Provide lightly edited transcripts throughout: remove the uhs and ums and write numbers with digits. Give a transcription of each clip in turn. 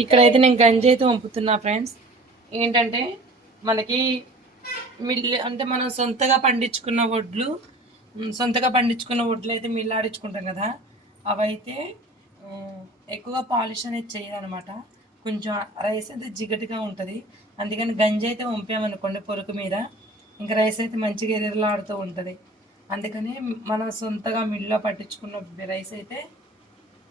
ఇక్కడైతే నేను గంజి అయితే వంపుతున్నా ఫ్రెండ్స్. ఏంటంటే మనకి మిల్లు అంటే మనం సొంతగా పండించుకున్న వడ్లు అయితే మిల్లు ఆడించుకుంటాం కదా, అవైతే ఎక్కువగా పాలిష్ అనేది చేయదనమాట. కొంచెం రైస్ అయితే జిగటిగా ఉంటుంది. అందుకని గంజి అయితే వంపామనుకోండి పొరుకు మీద, ఇంకా రైస్ అయితే మంచిగా ఎదురులాడుతూ ఉంటుంది. అందుకని మనం సొంతగా మిల్లులో పట్టించుకున్న రైస్ అయితే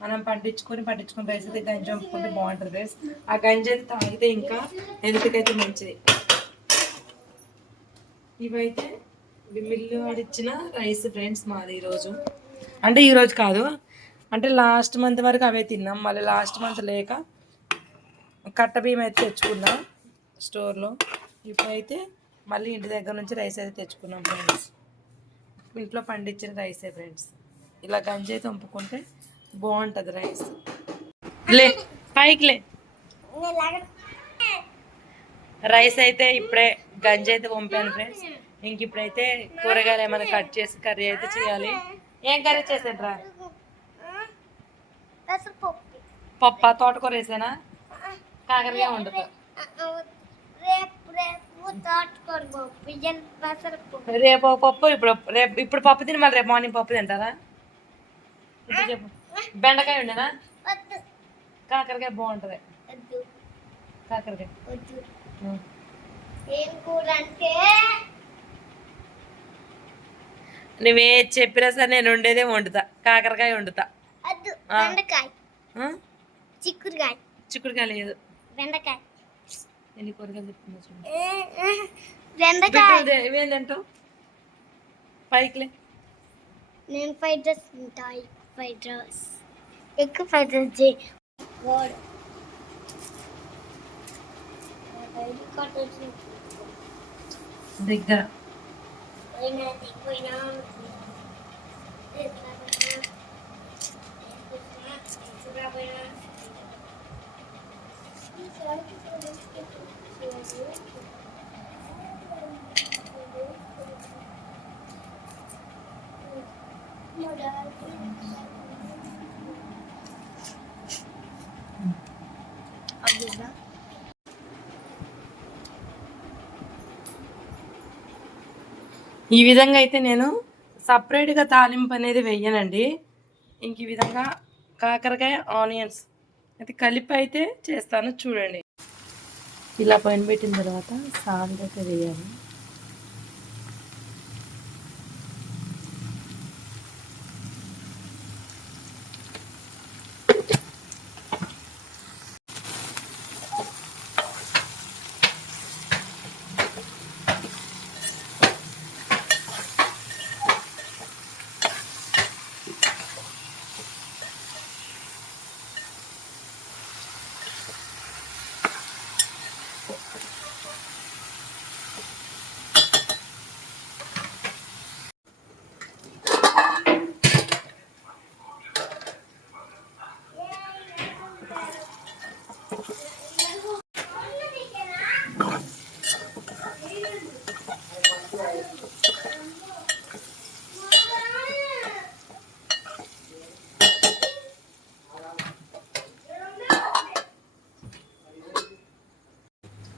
మనం పట్టించుకొని రైస్ అయితే గంజి వంపుకుంటే బాగుంటుంది రైస్. ఆ గంజి అయితే తాగితే ఇంకా హెల్త్కైతే మంచిది. ఇవైతే మిల్లు ఆడిచ్చిన రైస్ ఫ్రెండ్స్ మాది ఈరోజు. అంటే ఈరోజు కాదు, అంటే లాస్ట్ మంత్ వరకు అవే తిన్నాం. మళ్ళీ లాస్ట్ మంత్ లేక కట్ట బియ్యం అయితే తెచ్చుకున్నాం స్టోర్లో. ఇప్పుడైతే మళ్ళీ ఇంటి దగ్గర నుంచి రైస్ అయితే తెచ్చుకున్నాం ఫ్రెండ్స్. ఇంట్లో పండించిన రైసే ఫ్రెండ్స్. ఇలా గంజి అయితే వంపుకుంటే బాగుంటుంది రైస్. లే పైకి లే. రైస్ అయితే ఇప్పుడే గంజి అయితే వంపాను ఫ్రెండ్స్. ఇంక ఇప్పుడైతే కూరగాయలు ఏమైనా కట్ చేసి కర్రీ అయితే చేయాలి. ఏం కర్రీ చేసాను రా? పప్ప తోటకూర వేసానా? కాకరకాయ వండుతా. రేపు పప్పు, ఇప్పుడు పప్పు తిని మళ్ళీ రేపు మార్నింగ్ పప్పు తింటారా? ఇప్పుడు చెప్పు. బెండకాయ ఉండేనా? కాకరకాయ బాగుంటుంది. కాకరకాయ నువ్వే చెప్పినా సరే నేను వండేదే వండుతా. కాకరకాయ వండుతా. చిక్కుడుకాయ లేదు, బెండకాయ. ఎన్ని కూరగాయలు చెప్తున్నా. ఇవేం తింటావు? పైకిలే. నేను ఫ్రైడ్ రైస్ తింటాయి. ఫ్రైడ్ రైస్ ఎక్కువ ఫ్రైడ్ రైస్ చేయి. దగ్గర ఈ విధంగా అయితే నేను సపరేట్గా తాలింపు అనేది వెయ్యనండి. ఇంక ఈ విధంగా కాకరకాయ ఆనియన్స్ అయితే కలిపి అయితే చేస్తాను చూడండి. ఇలా పైన పెట్టిన తర్వాత సాల్ట్ అయితే వేయాలి.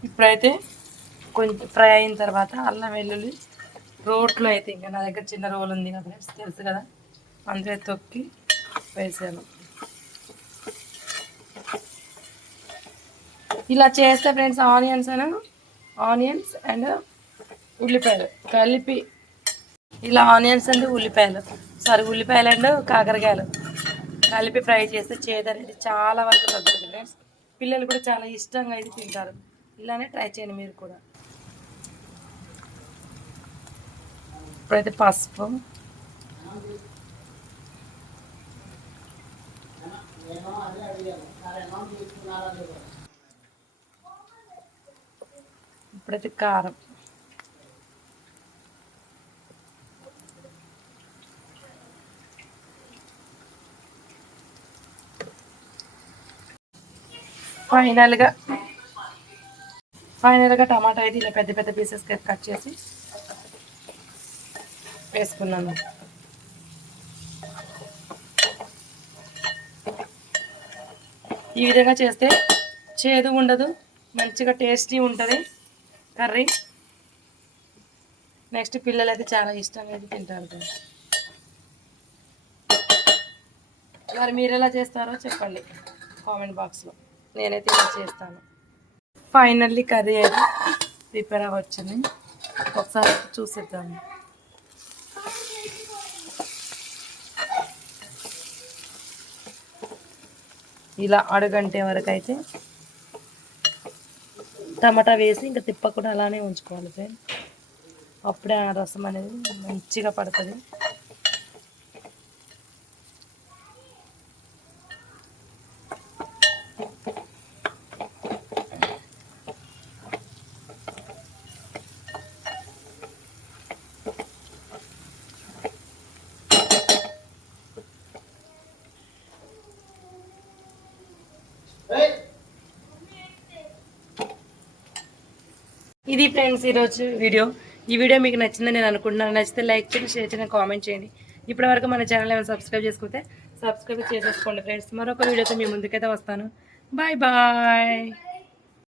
ఇప్పుడైతే కొంచెం ఫ్రై అయిన తర్వాత అల్లం వెల్లుల్లి రోట్లో అయితే, ఇంకా నా దగ్గర చిన్న రోల్ ఉంది కదా తెలుసు కదా, అందులో తొక్కి వేసాను. ఇలా చేస్తే ఫ్రెండ్స్ ఆనియన్స్ అండ్ ఉల్లిపాయలు కలిపి, ఇలా ఆనియన్స్ అండ్ ఉల్లిపాయలు అండ్ కాకరకాయలు కలిపి ఫ్రై చేస్తే చేదు అనేది చాలా వరకు తగ్గుతుంది ఫ్రెండ్స్. పిల్లలు కూడా చాలా ఇష్టంగా అయితే తింటారు. ఇలానే ట్రై చేయండి మీరు కూడా. ఇప్పుడైతే పసుపు, ఇప్పుడైతే కారం, ఫైనల్గా టమాటా అయితే ఇలా పెద్ద పెద్ద పీసెస్ కట్ చేసి వేసుకున్నాను. ఈ విధంగా చేస్తే చేదు ఉండదు, మంచిగా టేస్టీ ఉంటుంది కర్రీ. నెక్స్ట్ పిల్లలు అయితే చాలా ఇష్టంగా అయితే తింటారు కదా. మరి మీరు ఎలా చేస్తారో చెప్పండి కామెంట్ బాక్స్లో, నేనైతే ఇలా చేస్తాను. ఫైనల్లీ కర్రీ అయితే ప్రిపేర్ అవ్వచ్చింది, ఒకసారి చూసేద్దాము. ఇలా అడుగంటే వరకు అయితే టమాటా వేసి ఇంకా తిప్పకుండా అలానే ఉంచుకోవాలి ఫ్రెండ్, అప్పుడే ఆ రసం అనేది మంచిగా పడుతుంది. ఇది ఫ్రెండ్స్ ఈరోజు వీడియో. ఈ వీడియో మీకు నచ్చిందని నేను అనుకుంటున్నాను. నచ్చితే లైక్ చేయండి, షేర్ చేయండి, కామెంట్ చేయండి. ఇప్పటివరకు మన ఛానల్ ఏమైనా సబ్స్క్రైబ్ చేసుకుంటే సబ్స్క్రైబ్ చేసేసుకోండి ఫ్రెండ్స్. మరొక వీడియోతో మీ ముందుకైతే వస్తాను. Bye bye.